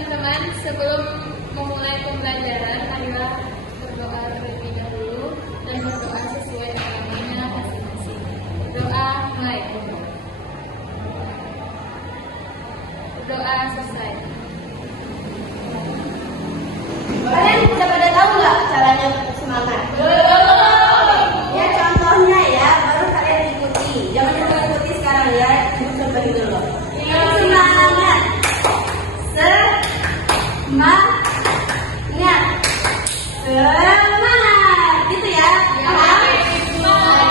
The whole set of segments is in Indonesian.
teman-teman, sebelum memulai pembelajaran, marilah berdoa terlebih dahulu dan berdoa sesuai agamanya masing-masing. Berdoa mulai. Berdoa selesai. Kalian udah pada tahu nggak caranya untuk semangat? Ya contohnya ya, baru kalian ikuti. Jangan coba ikuti sekarang ya, coba dulu. Semangat, semangat, gitu ya? Paham?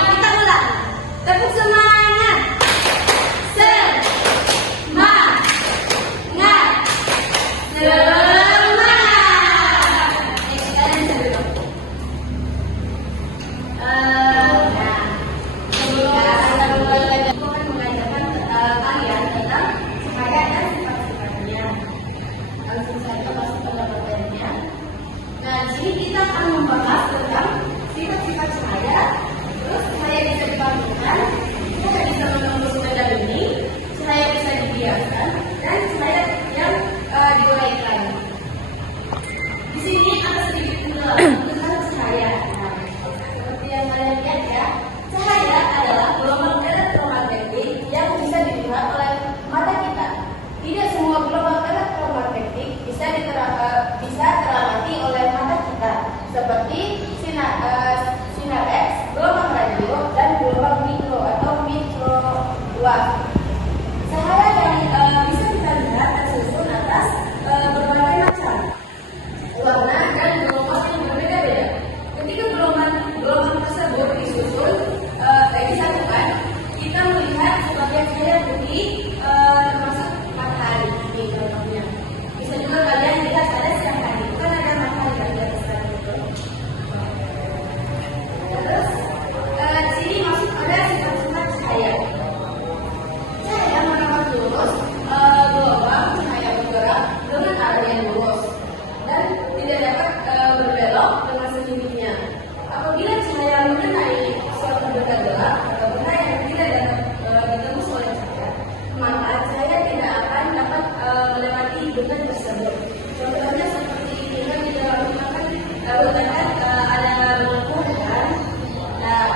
Kita ulang. Tepuk semangat, semangat, kita akan membahas tentang sifat-sifat cahaya. Terus cahaya bisa dibangkitkan, cahaya bisa menembus benda bening, cahaya bisa dibiarkan, dan cahaya yang diuraikan. Di sini ada sedikit penjelasan tentang cahaya. Nah, seperti yang kalian lihat ya, cahaya adalah gelombang elektromagnetik yang bisa dilihat oleh mata kita. Tidak semua gelombang elektromagnetik bisa teramati oleh mata kita, seperti sinar X, gelombang radio, dan gelombang mikro atau microwave. Cahaya yang bisa kita lihat tersusun atas berbagai macam warna dan gelombang yang berbeda-beda. Ketika gelombang tersebut disatukan, kita melihat sebagai cahaya putih, termasuk matahari. Ini contohnya. Bisa juga kalian lihat ada siang hari, kan ada matahari di atas sana itu. Terus di sini masuk ada sifat-sifat cahaya. Cahaya merawat lurus, gelombang cahaya bergerak dengan arah yang lurus dan tidak dapat berbelok dengan sendirinya. Apabila cahaya mengenai suatu benda gelap atau benda yang tidak dapat ditembus oleh cahaya, maka cahaya tidak akan dapat melewati benda tersebut. Contohnya seperti ini kan di dalam rumah kan ada lampu kan. Nah,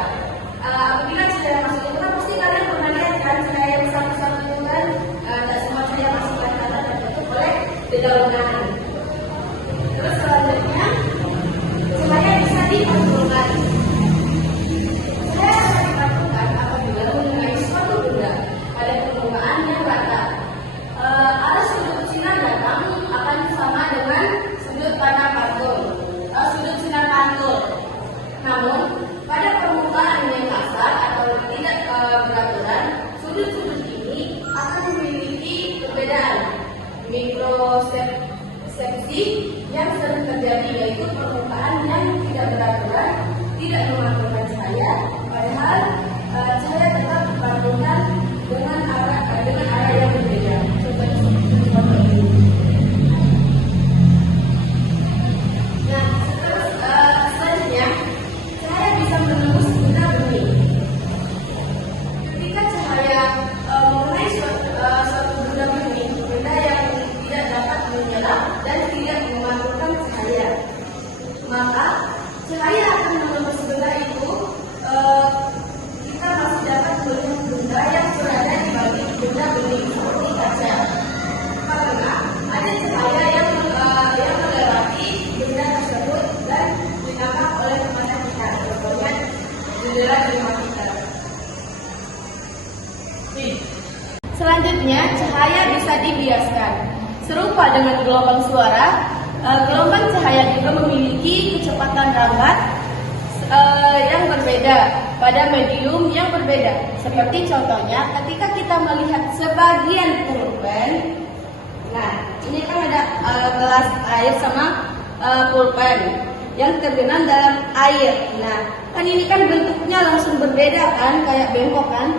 apabila cahaya masuk ke rumah, pasti kalian pernah lihat kan cahaya yang satu-satu itu kan, tidak semua cahaya masuk ke karena tertutup oleh dedaunan. Terus selanjutnya, cahaya bisa dipantulkan. Cahaya bisa dipantulkan apabila mengenai suatu benda pada permukaan yang rata. Arah sudut sinar datang akan sama dengan sudut sinar pantul. Namun, pada permukaan yang kasar atau tidak beraturan, sudut-sudut ini akan memiliki perbedaan mikrosepsi yang sering terjadi, yaitu permukaan yang tidak beraturan, tidak memantulkan cahaya, padahal cahaya tetap dipantulkan dengan arah yang berbeda. Contohnya seperti ini. Nah, terus selanjutnya, cahaya bisa menembus benda bening. Ketika cahaya mengenai suatu benda bening, benda yang tidak dapat menyala dan tidak memantulkan cahaya, maka cahaya akan menembus benda itu. Kita masih dapat melihat benda yang berada di balik benda bening seperti kaca, karena ada cahaya yang melewati benda tersebut dan ditangkap oleh mata kita. Contohnya jendela di rumah kita. Selanjutnya, cahaya bisa dibiaskan. Serupa dengan gelombang suara, gelombang cahaya juga memiliki kecepatan lambat yang berbeda pada medium yang berbeda. Seperti contohnya, ketika kita melihat sebagian pulpen, nah ini kan ada gelas air sama pulpen yang tergenang dalam air. Nah, kan ini kan bentuknya langsung berbeda kan, kayak bengkok kan.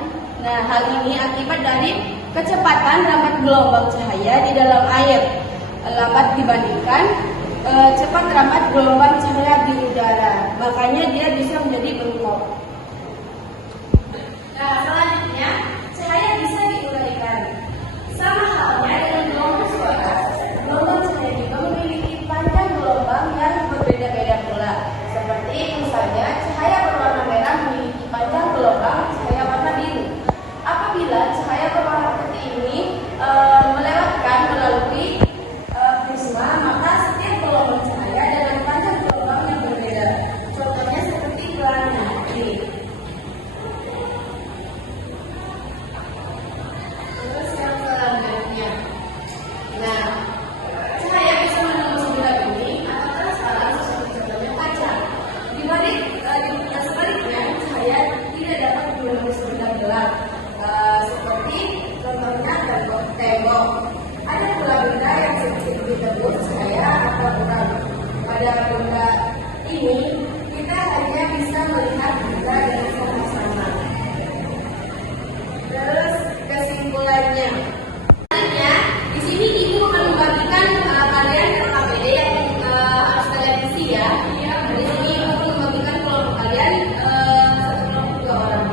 Nah, hal ini akibat dari kecepatan lambat gelombang cahaya di dalam air, lambat dibandingkan cepat lambat gelombang cahaya di udara. Makanya dia bisa menjadi bengkok. Nah, selanjutnya cahaya bisa diuraikan. Sama halnya dengan gelombang suara, gelombang benda ini, kita hanya bisa melihat benda dengan sama-sama. Terus kesimpulannya. Selanjutnya, di sini ibu akan membagikan kalian KPD yang harus kalian isi ya. Di sini ibu akan membagikan kelompok kalian satu kelompok 2 orang.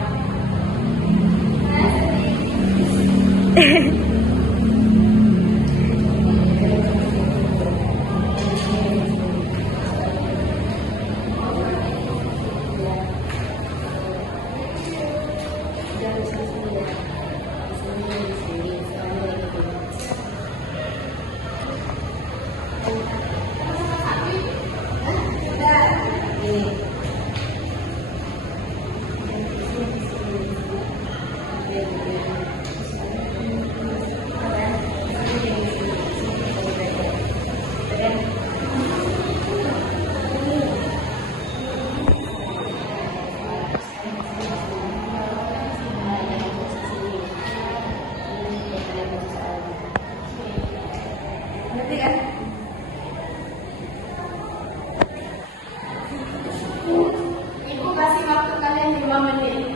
Ngerti kan? Ibu kasih waktu kalian 5 menit.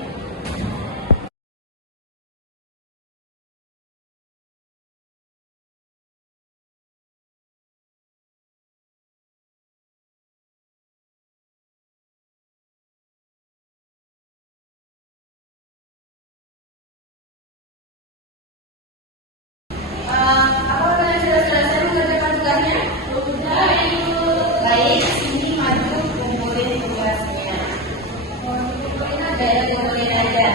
Apakah kalian sudah selesai mengerjakan tugasnya? Sudah, Ibu. Baik, sini maju kumpulin tugasnya. Kumpulin aja ya, kumpulin aja.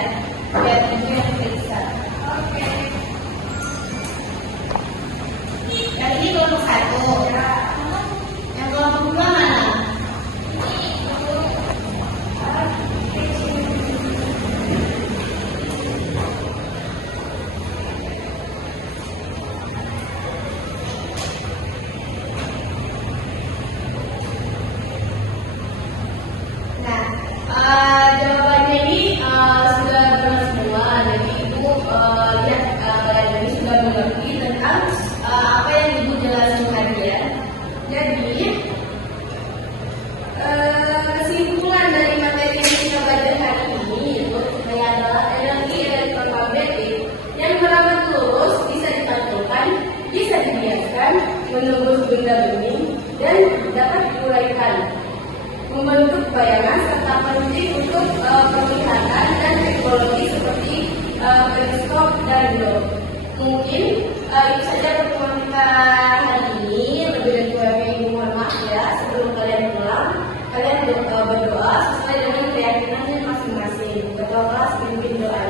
Biar Ibu yang periksa. Oke. Yang ini kelompok 1. Yang kelompok 2 mana? Jawabannya ini sudah benar semua. Jadi Ibu lihat kalian ini sudah mengerti tentang apa yang Ibu jelaskan tadi ya. Jadi kesimpulan dari materi yang kita belajar hari ini itu adalah energi elektromagnetik yang merambat lurus bisa dipantulkan, bisa dibiaskan, menembus benda bening dan dapat diuraikan, membentuk bayangan serta penting untuk penglihatan dan teknologi seperti periskop dan globe. Mungkin itu saja pertemuan kita hari ini. Lebih dari kurangnya Ibu mohon maaf ya. Sebelum kalian pulang, kalian berdoa sesuai dengan keyakinannya masing-masing. Ketua kelas pimpin doa.